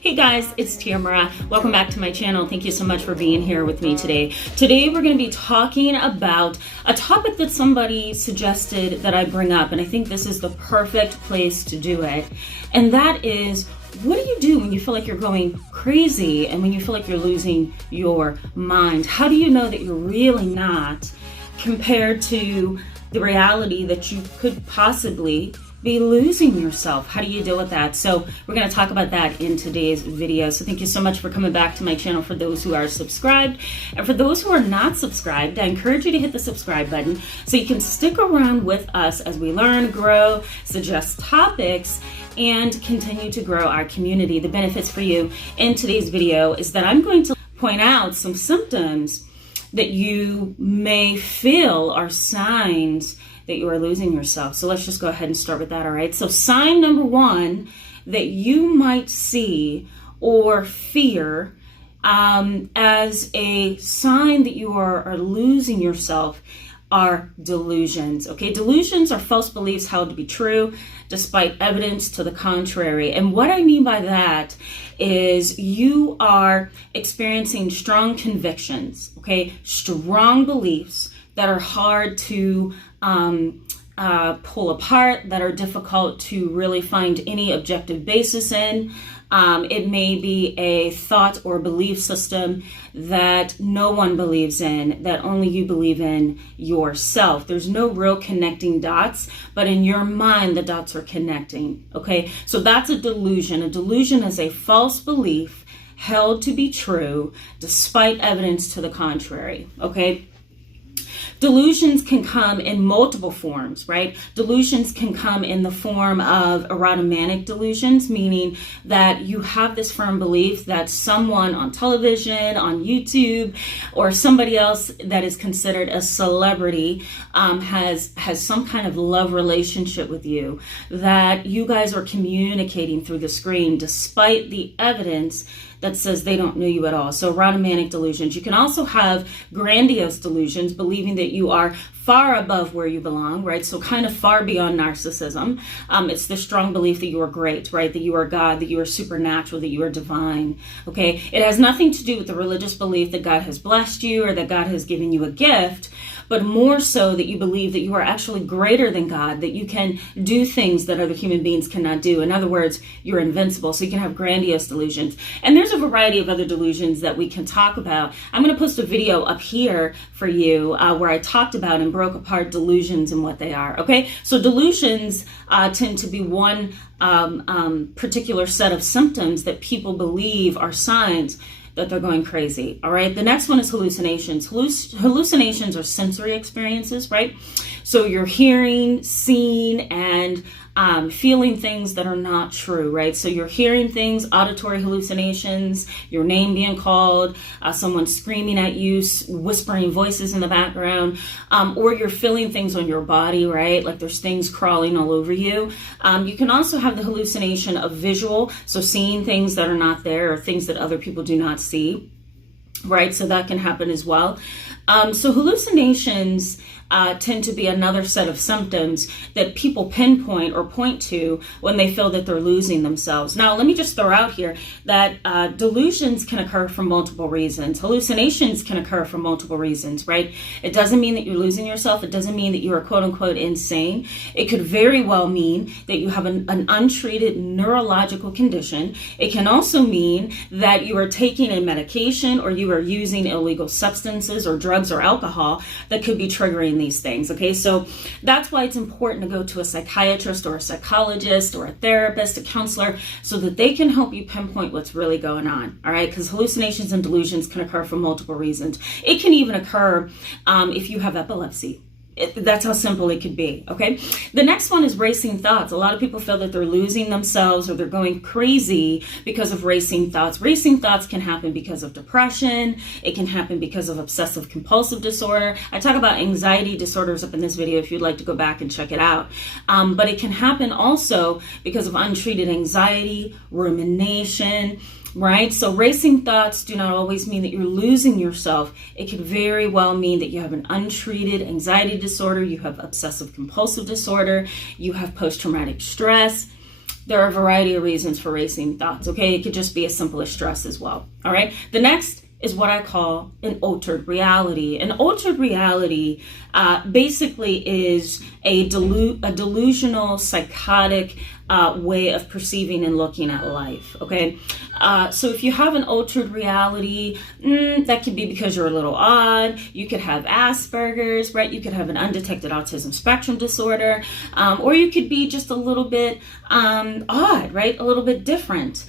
Hey guys, it's Tamara. Welcome back to my channel. Thank you so much for being here with me today. Today we're going to be talking about a topic that somebody suggested that I bring up, and I think this is the perfect place to do it. And that is, what do you do when you feel like you're going crazy and when you feel like you're losing your mind? How do you know that you're really not, compared to the reality that you could possibly be losing yourself? How do you deal with that? So we're going to talk about that in today's video. So thank you so much for coming back to my channel, for those who are subscribed. And for those who are not subscribed, I encourage you to hit the subscribe button so you can stick around with us as we learn, grow, suggest topics, and continue to grow our community. The benefits for you in today's video is that I'm going to point out some symptoms that you may feel are signs that you are losing yourself. So let's just go ahead and start with that, all right? So sign number one that you might see or fear as a sign that you are losing yourself are delusions, okay? Delusions are false beliefs held to be true despite evidence to the contrary. And what I mean by that is you are experiencing strong convictions, okay? Strong beliefs that are hard to pull apart, that are difficult to really find any objective basis in. It may be a thought or belief system that no one believes in, that only you believe in yourself. There's no real connecting dots, but in your mind, the dots are connecting, okay? So that's a delusion. A delusion is a false belief held to be true despite evidence to the contrary, okay? Delusions can come in multiple forms, right? Delusions can come in the form of erotomanic delusions, meaning that you have this firm belief that someone on television, on YouTube, or somebody else that is considered a celebrity has some kind of love relationship with you, that you guys are communicating through the screen despite the evidence that says they don't know you at all. So erotomanic delusions. You can also have grandiose delusions, believing that you are far above where you belong, right? So kind of far beyond narcissism. It's the strong belief that you are great, right? That you are God, that you are supernatural, that you are divine, okay? It has nothing to do with the religious belief that God has blessed you or that God has given you a gift, but more so that you believe that you are actually greater than God, that you can do things that other human beings cannot do. In other words, you're invincible. So you can have grandiose delusions. And there's a variety of other delusions that we can talk about. I'm going to post a video up here for you where I talked about and broke apart delusions and what they are, okay? So delusions tend to be one particular set of symptoms that people believe are signs that they're going crazy, all right? The next one is hallucinations. Hallucinations are sensory experiences, right? So you're hearing, seeing, and feeling things that are not true, right? So you're hearing things, auditory hallucinations, your name being called, someone screaming at you, whispering voices in the background, or you're feeling things on your body, right? Like there's things crawling all over you. You can also have the hallucination of visual, so seeing things that are not there or things that other people do not see, right? So that can happen as well. So hallucinations tend to be another set of symptoms that people pinpoint or point to when they feel that they're losing themselves. Now, let me just throw out here that delusions can occur for multiple reasons. Hallucinations can occur for multiple reasons, right? It doesn't mean that you're losing yourself. It doesn't mean that you are quote unquote insane. It could very well mean that you have an untreated neurological condition. It can also mean that you are taking a medication or you are using illegal substances or drugs or alcohol that could be triggering these things, okay? So that's why it's important to go to a psychiatrist or a psychologist or a therapist, a counselor, so that they can help you pinpoint what's really going on, all right? Because hallucinations and delusions can occur for multiple reasons. It can even occur if you have epilepsy. That's how simple it could be, okay? The next one is racing thoughts. A lot of people feel that they're losing themselves or they're going crazy because of racing thoughts. Racing thoughts can happen because of depression. It can happen because of obsessive compulsive disorder. I talk about anxiety disorders up in this video if you'd like to go back and check it out. But it can happen also because of untreated anxiety, rumination, right? So racing thoughts do not always mean that you're losing yourself. It could very well mean that you have an untreated anxiety disorder, you have obsessive compulsive disorder, you have post-traumatic stress, there are a variety of reasons for racing thoughts, okay? It could just be as simple as stress as well, all right? The next is what I call an altered reality. An altered reality basically is a delusional, psychotic way of perceiving and looking at life, okay? So if you have an altered reality, that could be because you're a little odd. You could have Asperger's, right? You could have an undetected autism spectrum disorder, or you could be just a little bit odd, right? A little bit different.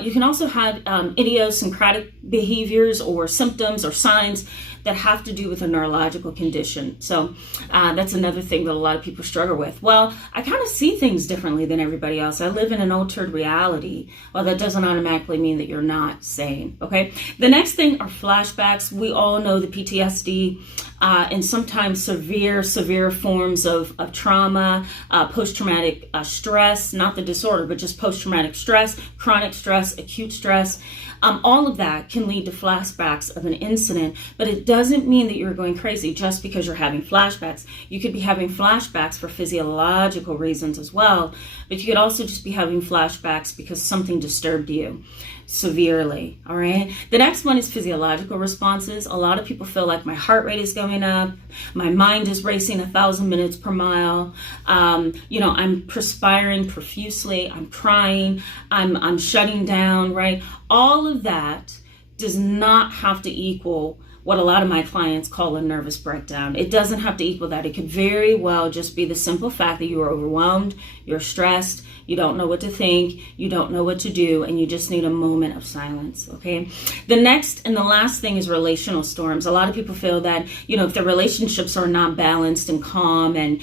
You can also have idiosyncratic behaviors or symptoms or signs that have to do with a neurological condition. So that's another thing that a lot of people struggle with. Well, I kind of see things differently than everybody else. I live in an altered reality. Well, that doesn't automatically mean that you're not sane, okay? The next thing are flashbacks. We all know the PTSD and sometimes severe forms of trauma, post-traumatic stress, not the disorder, but just post-traumatic stress, chronic stress, acute stress. All of that can lead to flashbacks of an incident, but it doesn't mean that you're going crazy just because you're having flashbacks. You could be having flashbacks for physiological reasons as well, but you could also just be having flashbacks because something disturbed you severely, all right? The next one is physiological responses. A lot of people feel like my heart rate is going up, my mind is racing 1,000 minutes per mile, I'm perspiring profusely, I'm crying, I'm shutting down, right? All of that does not have to equal what a lot of my clients call a nervous breakdown. It doesn't have to equal that. It could very well just be the simple fact that you are overwhelmed, you're stressed, you don't know what to think, you don't know what to do, and you just need a moment of silence, okay? The next and the last thing is relational storms. A lot of people feel that, if their relationships are not balanced and calm and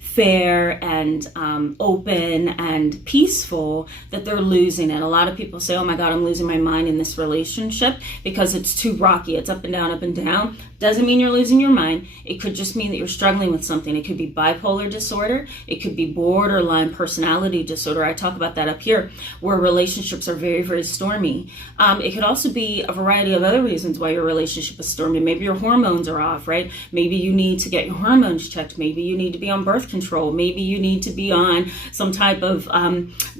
fair and open and peaceful, that they're losing it. A lot of people say, oh my God, I'm losing my mind in this relationship because it's too rocky. It's up and down, up and down. Doesn't mean you're losing your mind. It could just mean that you're struggling with something. It could be bipolar disorder. It could be borderline personality disorder. I talk about that up here, where relationships are very, very stormy. It could also be a variety of other reasons why your relationship is stormy. Maybe your hormones are off, right? Maybe you need to get your hormones checked. Maybe you need to be on birth control. Maybe you need to be on some type of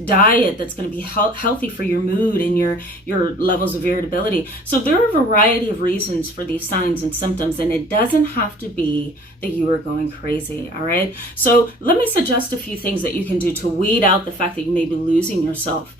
diet that's going to be healthy for your mood and your levels of irritability. So there are a variety of reasons for these signs and symptoms, and it doesn't have to be that you are going crazy, all right? So let me suggest a few things that you can do to weed out the fact that you may be losing yourself.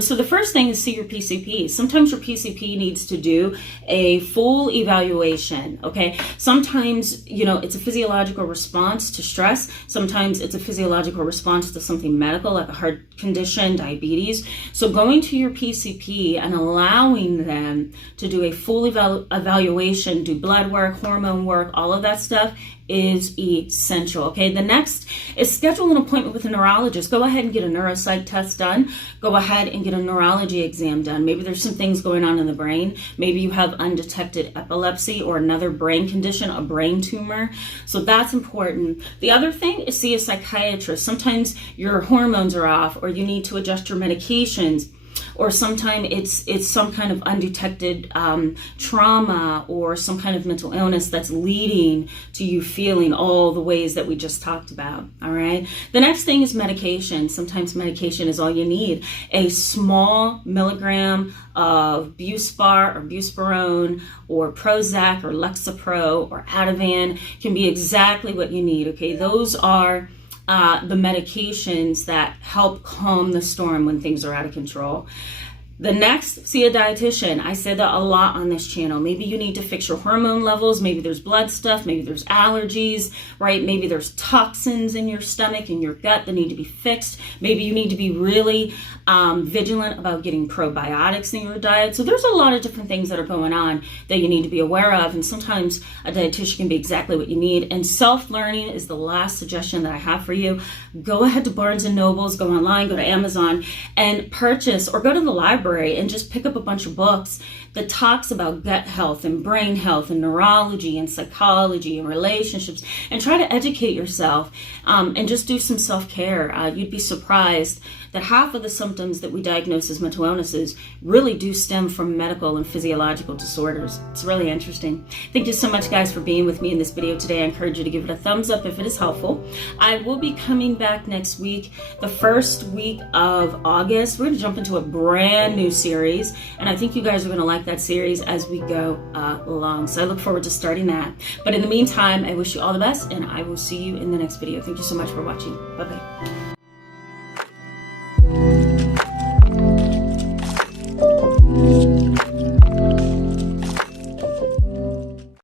So the first thing is see your PCP. Sometimes your PCP needs to do a full evaluation, okay? Sometimes, it's a physiological response to stress. Sometimes it's a physiological response to something medical, like a heart condition, diabetes. So going to your PCP and allowing them to do a full evaluation, do blood work, hormone work, all of that stuff is essential, okay? The next is schedule an appointment with a neurologist. Go ahead and get a neuropsych test done. Go ahead and get a neurology exam done. Maybe there's some things going on in the brain. Maybe you have undetected epilepsy or another brain condition, a brain tumor. So that's important. The other thing is see a psychiatrist. Sometimes your hormones are off, or you need to adjust your medications. Or sometimes it's some kind of undetected trauma or some kind of mental illness that's leading to you feeling all the ways that we just talked about, all right? The next thing is medication. Sometimes medication is all you need. A small milligram of Buspar or Buspirone or Prozac or Lexapro or Ativan can be exactly what you need, okay? Those are the medications that help calm the storm when things are out of control. The next, see a dietitian. I said that a lot on this channel. Maybe you need to fix your hormone levels. Maybe there's blood stuff. Maybe there's allergies, right? Maybe there's toxins in your stomach and your gut that need to be fixed. Maybe you need to be really vigilant about getting probiotics in your diet. So there's a lot of different things that are going on that you need to be aware of. And sometimes a dietitian can be exactly what you need. And self-learning is the last suggestion that I have for you. Go ahead to Barnes & Nobles, go online, go to Amazon, and purchase, or go to the library and just pick up a bunch of books that talks about gut health and brain health and neurology and psychology and relationships, and try to educate yourself and just do some self-care. You'd be surprised that half of the symptoms that we diagnose as mental illnesses really do stem from medical and physiological disorders. It's really interesting. Thank you so much, guys, for being with me in this video today. I encourage you to give it a thumbs up if it is helpful. I will be coming back next week, the first week of August. We're going to jump into a brand new series, and I think you guys are going to like that series as we go along. So I look forward to starting that. But in the meantime, I wish you all the best, and I will see you in the next video. Thank you so much for watching. Bye-bye.